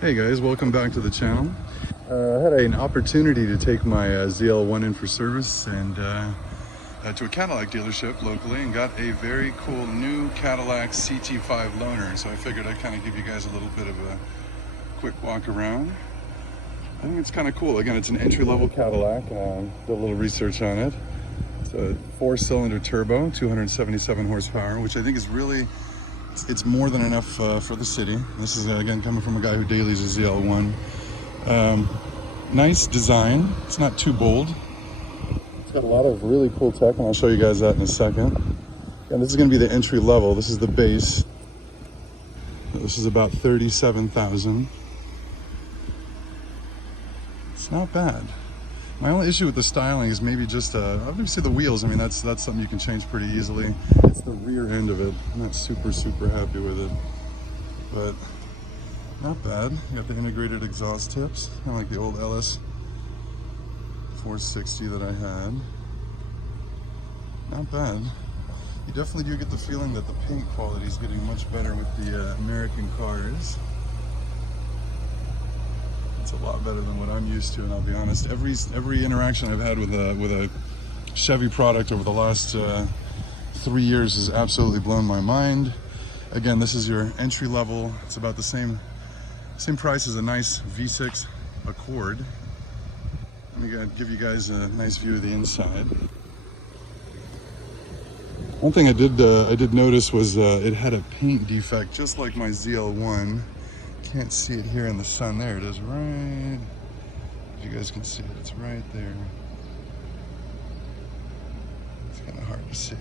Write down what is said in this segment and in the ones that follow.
Hey guys, welcome back to the channel. I had an opportunity to take my ZL1 in for service and to a Cadillac dealership locally and got a very cool new Cadillac CT5 loaner. So I figured I'd kind of give you guys a little bit of a quick walk around. I think it's kind of cool. Again, it's an entry-level Cadillac. Did a little research on it. It's a 4-cylinder turbo, 277 horsepower, which I think is really, it's more than enough for the city. This is, again, coming from a guy who dailies a ZL1. Nice design. It's not too bold. It's got a lot of really cool tech, and I'll show you guys that in a second. And this is going to be the entry level. This is the base. This is about $37,000. It's not bad. My only issue with the styling is maybe just, obviously the wheels. I mean, that's something you can change pretty easily. It's the rear end of it. I'm not super happy with it, but not bad. You got the integrated exhaust tips, kind of like the old LS 460 that I had. Not bad. You definitely do get the feeling that the paint quality is getting much better with the American cars. It's a lot better than what I'm used to, and I'll be honest, every interaction I've had with a Chevy product over the last 3 years has absolutely blown my mind. Again, this is your entry level. It's about the same price as a nice V6 Accord. Let me give you guys a nice view of the inside. One thing I did notice was it had a paint defect, just like my ZL1. Can't see it here in the sun. There it is, right. If you guys can see it, it's right there. It's kind of hard to see.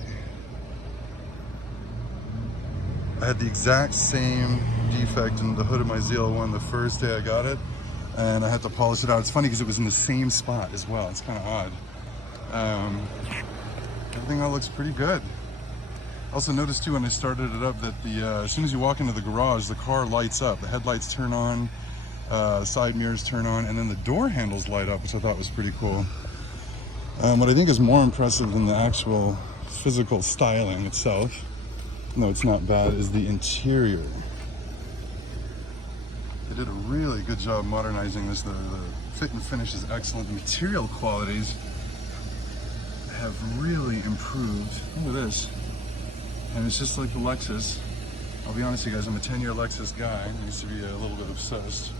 I had the exact same defect in the hood of my ZL1 the first day I got it, and I had to polish it out. It's funny because it was in the same spot as well. It's kind of odd. Everything all looks pretty good. Also noticed too when I started it up that as soon as you walk into the garage, the car lights up. The headlights turn on, side mirrors turn on, and then the door handles light up, which I thought was pretty cool. What I think is more impressive than the actual physical styling itself, no, it's not bad, is the interior. They did a really good job modernizing this. The fit and finish is excellent. The material qualities have really improved. Look at this. And it's just like the Lexus. I'll be honest with you guys, I'm a 10-year Lexus guy. I used to be a little bit obsessed.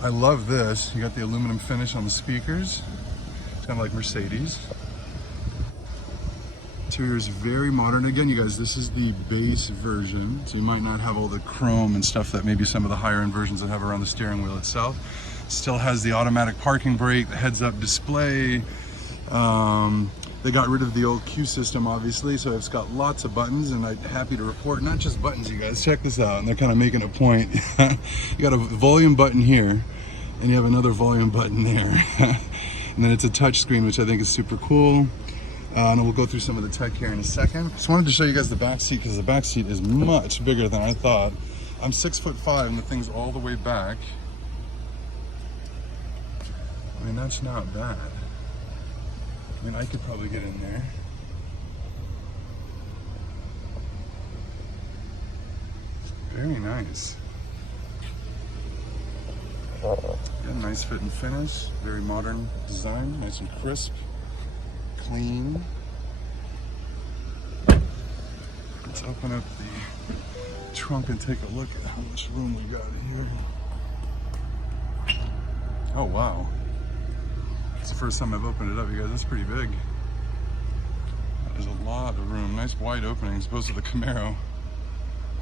I love this. You got the aluminum finish on the speakers. It's kind of like Mercedes. Interior is very modern. Again, you guys, this is the base version, so you might not have all the chrome and stuff that maybe some of the higher end versions that have around the steering wheel itself. Still has the automatic parking brake, the heads-up display. They got rid of the old Q system, obviously, so it's got lots of buttons, and I'm happy to report, not just buttons, you guys, check this out, and they're kind of making a point. You got a volume button here, and you have another volume button there. And then it's a touch screen, which I think is super cool. And we'll go through some of the tech here in a second. Just wanted to show you guys the back seat, because the back seat is much bigger than I thought. I'm 6'5", and the thing's all the way back. I mean, that's not bad. I mean, I could probably get in there. Very nice. Yeah, nice fit and finish. Very modern design. Nice and crisp. Clean. Let's open up the trunk and take a look at how much room we got here. Oh, wow. It's the first time I've opened it up, you guys. That's pretty big. There's a lot of room. Nice wide opening as opposed to the Camaro.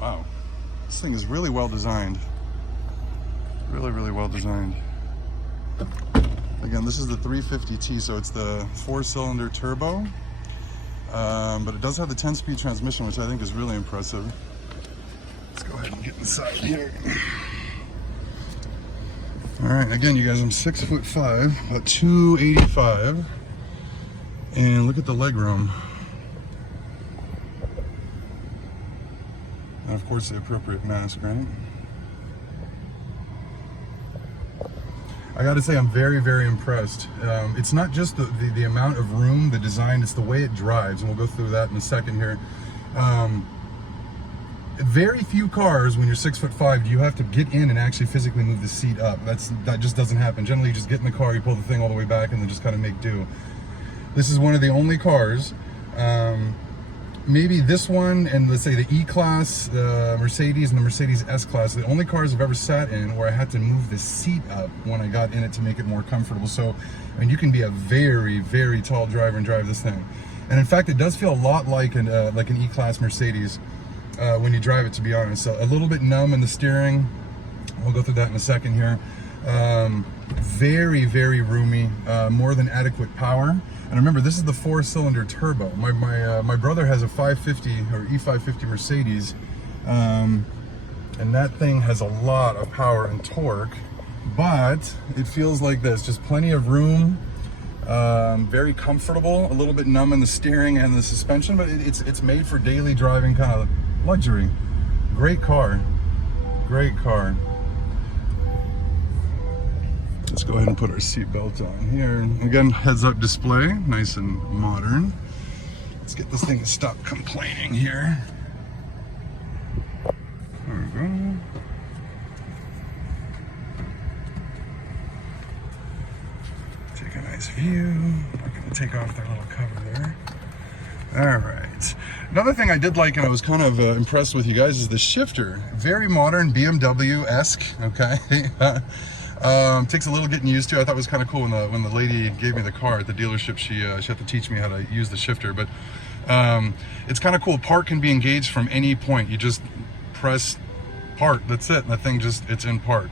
Wow. This thing is really well designed. Really well designed. Again, this is the 350T, so it's the 4-cylinder turbo. But it does have the 10-speed transmission, which I think is really impressive. Let's go ahead and get inside here. All right, again, you guys, I'm 6'5", about 285, and look at the legroom. And of course, the appropriate mask, right? I got to say, I'm very impressed. It's not just the amount of room, the design, it's the way it drives, and we'll go through that in a second here. very few cars, when you're 6'5", do you have to get in and actually physically move the seat up. That just doesn't happen. Generally, you just get in the car, you pull the thing all the way back, and then just kind of make do. This is one of the only cars, maybe this one and let's say the E-Class, the Mercedes and the Mercedes S-Class, the only cars I've ever sat in where I had to move the seat up when I got in it to make it more comfortable. So, I mean, you can be a very, very tall driver and drive this thing. And in fact, it does feel a lot like an E-Class Mercedes when you drive it, to be honest. So a little bit numb in the steering. We'll go through that in a second here. Very, very roomy, more than adequate power. And remember, this is the 4-cylinder turbo. My brother has a 550 or E550 Mercedes, and that thing has a lot of power and torque, but it feels like this, just plenty of room, very comfortable, a little bit numb in the steering and the suspension, but it's made for daily driving kind of luxury. Great car, great car. Let's go ahead and put our seatbelt on here. Again, heads-up display, nice and modern. Let's get this thing to stop complaining here. There we go. Take a nice view. We're gonna take off their little cover there. All right. Another thing I did like, and I was kind of impressed with you guys, is the shifter. Very modern, BMW-esque, okay? Takes a little getting used to. I thought it was kind of cool when the lady gave me the car at the dealership. She had to teach me how to use the shifter, but it's kind of cool. Park can be engaged from any point. You just press park, that's it, and the thing it's in park.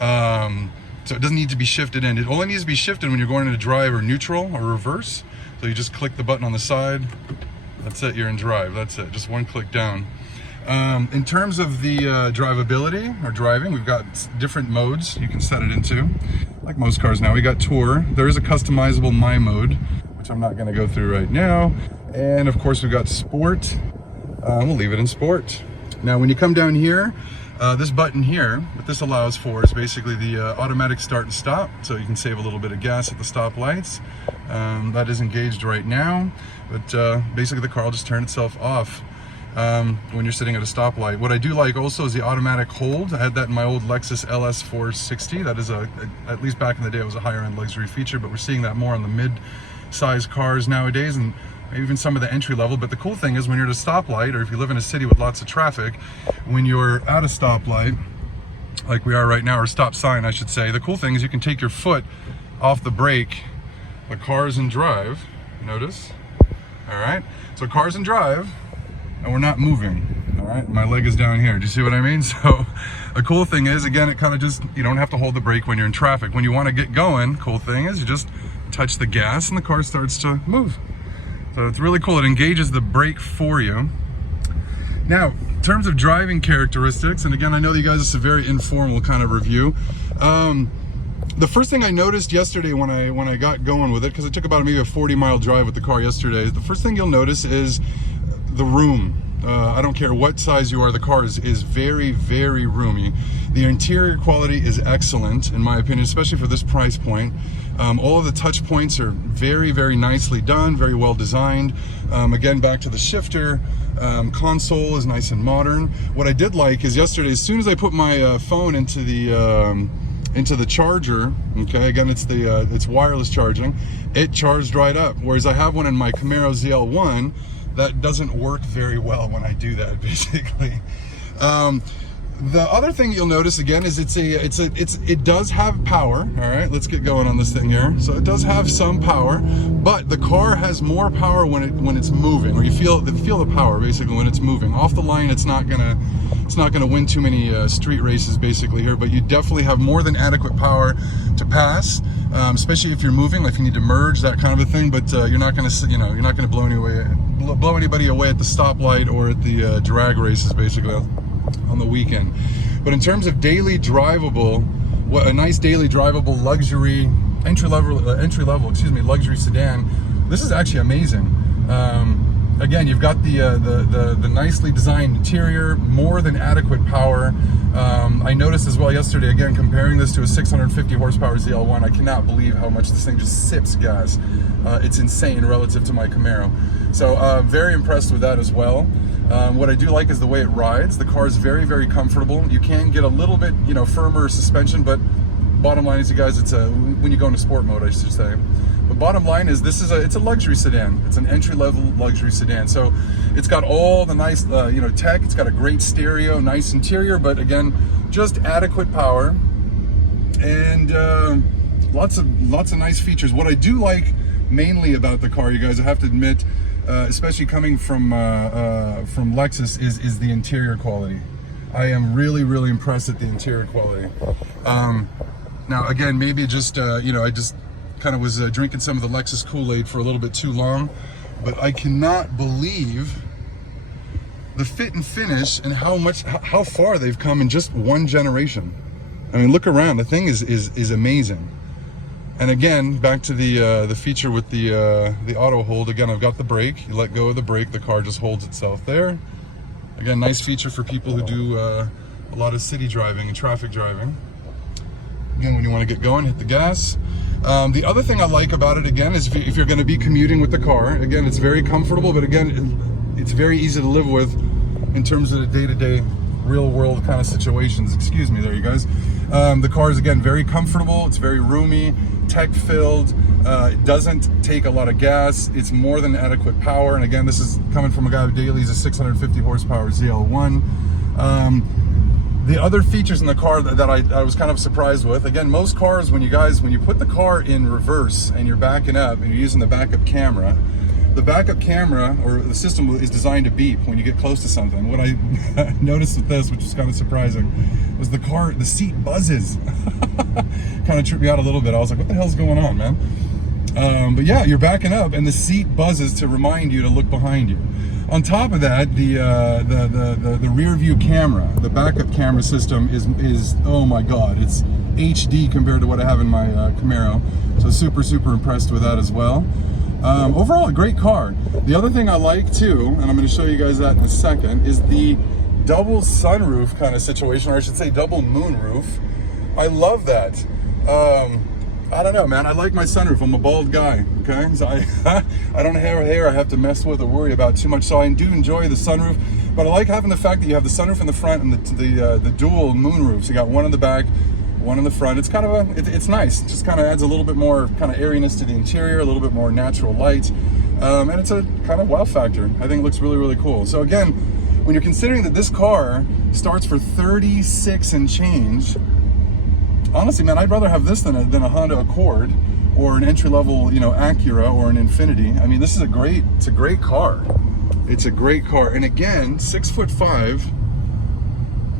So it doesn't need to be shifted in. It only needs to be shifted when you're going into drive or neutral or reverse. So you just click the button on the side, that's it, you're in drive, that's it, just one click down. In terms of the drivability or driving, we've got different modes you can set it into. Like most cars now, we got Tour. There is a customizable My mode, which I'm not going to go through right now. And of course, we've got Sport. We'll leave it in Sport. Now, when you come down here, this button here, what this allows for is basically the automatic start and stop. So you can save a little bit of gas at the stoplights. That is engaged right now, but basically the car will just turn itself off when you're sitting at a stoplight. What I do like also is the automatic hold. I had that in my old Lexus LS460. That is at least back in the day, it was a higher end luxury feature, but we're seeing that more on the mid-size cars nowadays, and maybe even some of the entry level. But the cool thing is when you're at a stoplight, or if you live in a city with lots of traffic, when you're at a stoplight, like we are right now, or stop sign, I should say, the cool thing is you can take your foot off the brake. The car's in drive, notice, all right? So car's in drive, and we're not moving, all right? My leg is down here, do you see what I mean? So the cool thing is, again, it kind of just, you don't have to hold the brake when you're in traffic. When you want to get going, cool thing is you just touch the gas and the car starts to move. So it's really cool, it engages the brake for you. Now, in terms of driving characteristics, and again, I know that you guys, it's a very informal kind of review. The first thing I noticed yesterday when I got going with it, because it took about maybe a 40-mile drive with the car yesterday, the first thing you'll notice is the room. I don't care what size you are, the car is very, very roomy. The interior quality is excellent, in my opinion, especially for this price point. All of the touch points are very, very nicely done, very well designed. Again, back to the shifter, console is nice and modern. What I did like is yesterday, as soon as I put my phone into the charger, okay, again, it's wireless charging, it charged right up. Whereas I have one in my Camaro ZL1 that doesn't work very well when I do that, basically. The other thing you'll notice again is it does have power. All right, let's get going on this thing here. So it does have some power, but the car has more power when it's moving, or you feel the power basically when it's moving. Off the line, it's not gonna win too many street races basically here, but you definitely have more than adequate power to pass, especially if you're moving, like if you need to merge, that kind of a thing. But you're not gonna blow anybody away at the stoplight or at the drag races basically on the weekend. But in terms of daily drivable, what a nice daily drivable luxury entry level luxury sedan, this is actually amazing. Again, you've got the nicely designed interior, more than adequate power. I noticed as well yesterday, again, comparing this to a 650 horsepower ZL1, I cannot believe how much this thing just sips gas. It's insane relative to my Camaro. So very impressed with that as well. What I do like is the way it rides. The car is very, very comfortable. You can get a little bit, you know, firmer suspension, but bottom line is, you guys, it's when you go into sport mode, I should say. But bottom line is, it's a luxury sedan. It's an entry-level luxury sedan. So it's got all the nice, you know, tech. It's got a great stereo, nice interior, but again, just adequate power and lots of nice features. What I do like mainly about the car, you guys, I have to admit, especially coming from Lexus, is the interior quality. I am really, really impressed at the interior quality. Now, again, maybe just, you know, I just kind of was drinking some of the Lexus Kool-Aid for a little bit too long, but I cannot believe the fit and finish and how far they've come in just one generation. I mean, look around. The thing is amazing. And again, back to the feature with the auto hold. Again, I've got the brake. You let go of the brake, the car just holds itself there. Again, nice feature for people who do a lot of city driving and traffic driving. Again, when you want to get going, hit the gas. The other thing I like about it, again, is if you're going to be commuting with the car, again, it's very comfortable, but again, it's very easy to live with in terms of the day-to-day real world kind of situations. Excuse me there, you guys. The car is, again, very comfortable. It's very roomy, tech-filled. It doesn't take a lot of gas. It's more than adequate power. And again, this is coming from a guy who daily is a 650 horsepower ZL1. The other features in the car that I was kind of surprised with, again, most cars, when you put the car in reverse and you're backing up and you're using the backup camera or the system is designed to beep when you get close to something. What I noticed with this, which is kind of surprising, was the seat buzzes. Kind of tripped me out a little bit. I was like, what the hell's going on, man? But yeah, you're backing up and the seat buzzes to remind you to look behind you. On top of that, the rear view camera, the backup camera system is oh my god, it's HD compared to what I have in my Camaro. So super, super impressed with that as well. Overall, a great car. The other thing I like too, and I'm going to show you guys that in a second, is the double sunroof kind of situation, or I should say double moonroof. I love that. I don't know, man. I like my sunroof. I'm a bald guy, okay? So I don't have hair I have to mess with or worry about too much. So I do enjoy the sunroof, but I like having the fact that you have the sunroof in the front and the dual moonroofs. You got one in the back, one in the front. It's kind of it's nice. It just kind of adds a little bit more kind of airiness to the interior, a little bit more natural light, and it's a kind of wow factor. I think it looks really, really cool. So again, when you're considering that this car starts for 36 and change, honestly, man, I'd rather have this than a Honda Accord or an entry-level, you know, Acura or an Infiniti. I mean, it's a great car. It's a great car. And again, 6'5",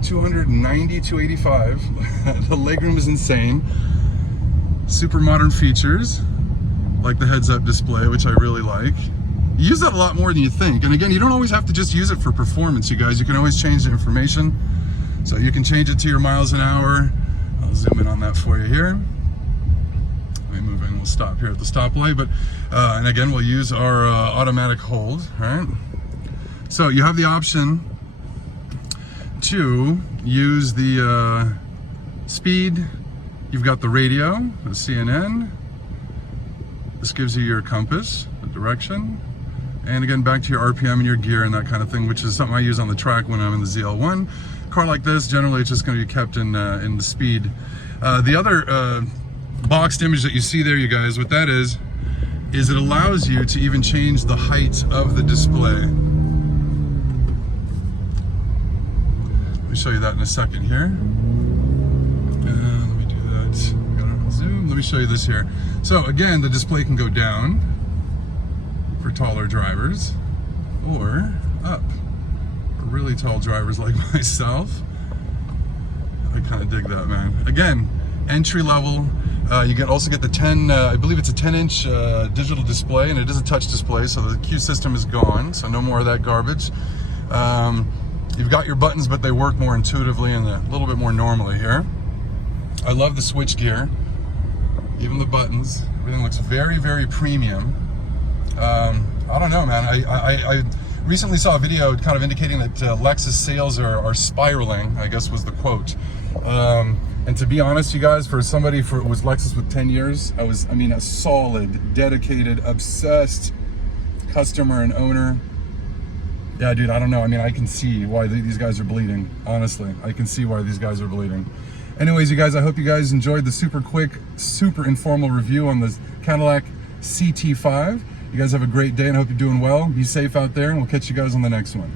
290, 285. The legroom is insane. Super modern features, like the heads-up display, which I really like. You use that a lot more than you think. And again, you don't always have to just use it for performance, you guys. You can always change the information. So you can change it to your miles an hour. I'll zoom in on that for you here. Let me move in, we'll stop here at the stoplight, but, and again, we'll use our automatic hold, all right? So you have the option to use the speed. You've got the radio, the CNN. This gives you your compass, the direction, and again, back to your RPM and your gear and that kind of thing, which is something I use on the track when I'm in the ZL1. Car like this, generally it's just going to be kept in the speed. The other boxed image that you see there, you guys, what that is it allows you to even change the height of the display. Let me show you that in a second here. Let me do that. Got it on zoom. Let me show you this here. So again, the display can go down for taller drivers or up. Really tall drivers like myself. I kind of dig that, man. Again, entry level. You also get the 10, I believe it's a 10-inch digital display, and it is a touch display, so the Q system is gone, so no more of that garbage. You've got your buttons, but they work more intuitively and a little bit more normally here. I love the switch gear, even the buttons. Everything looks very, very premium. I don't know, man. I recently saw a video kind of indicating that Lexus sales are spiraling, I guess was the quote. And to be honest, you guys, for somebody who was Lexus with 10 years, I mean, a solid, dedicated, obsessed customer and owner. Yeah, dude, I don't know. I mean, I can see why these guys are bleeding. Honestly, I can see why these guys are bleeding. Anyways, you guys, I hope you guys enjoyed the super quick, super informal review on this Cadillac CT5. You guys have a great day and I hope you're doing well. Be safe out there and we'll catch you guys on the next one.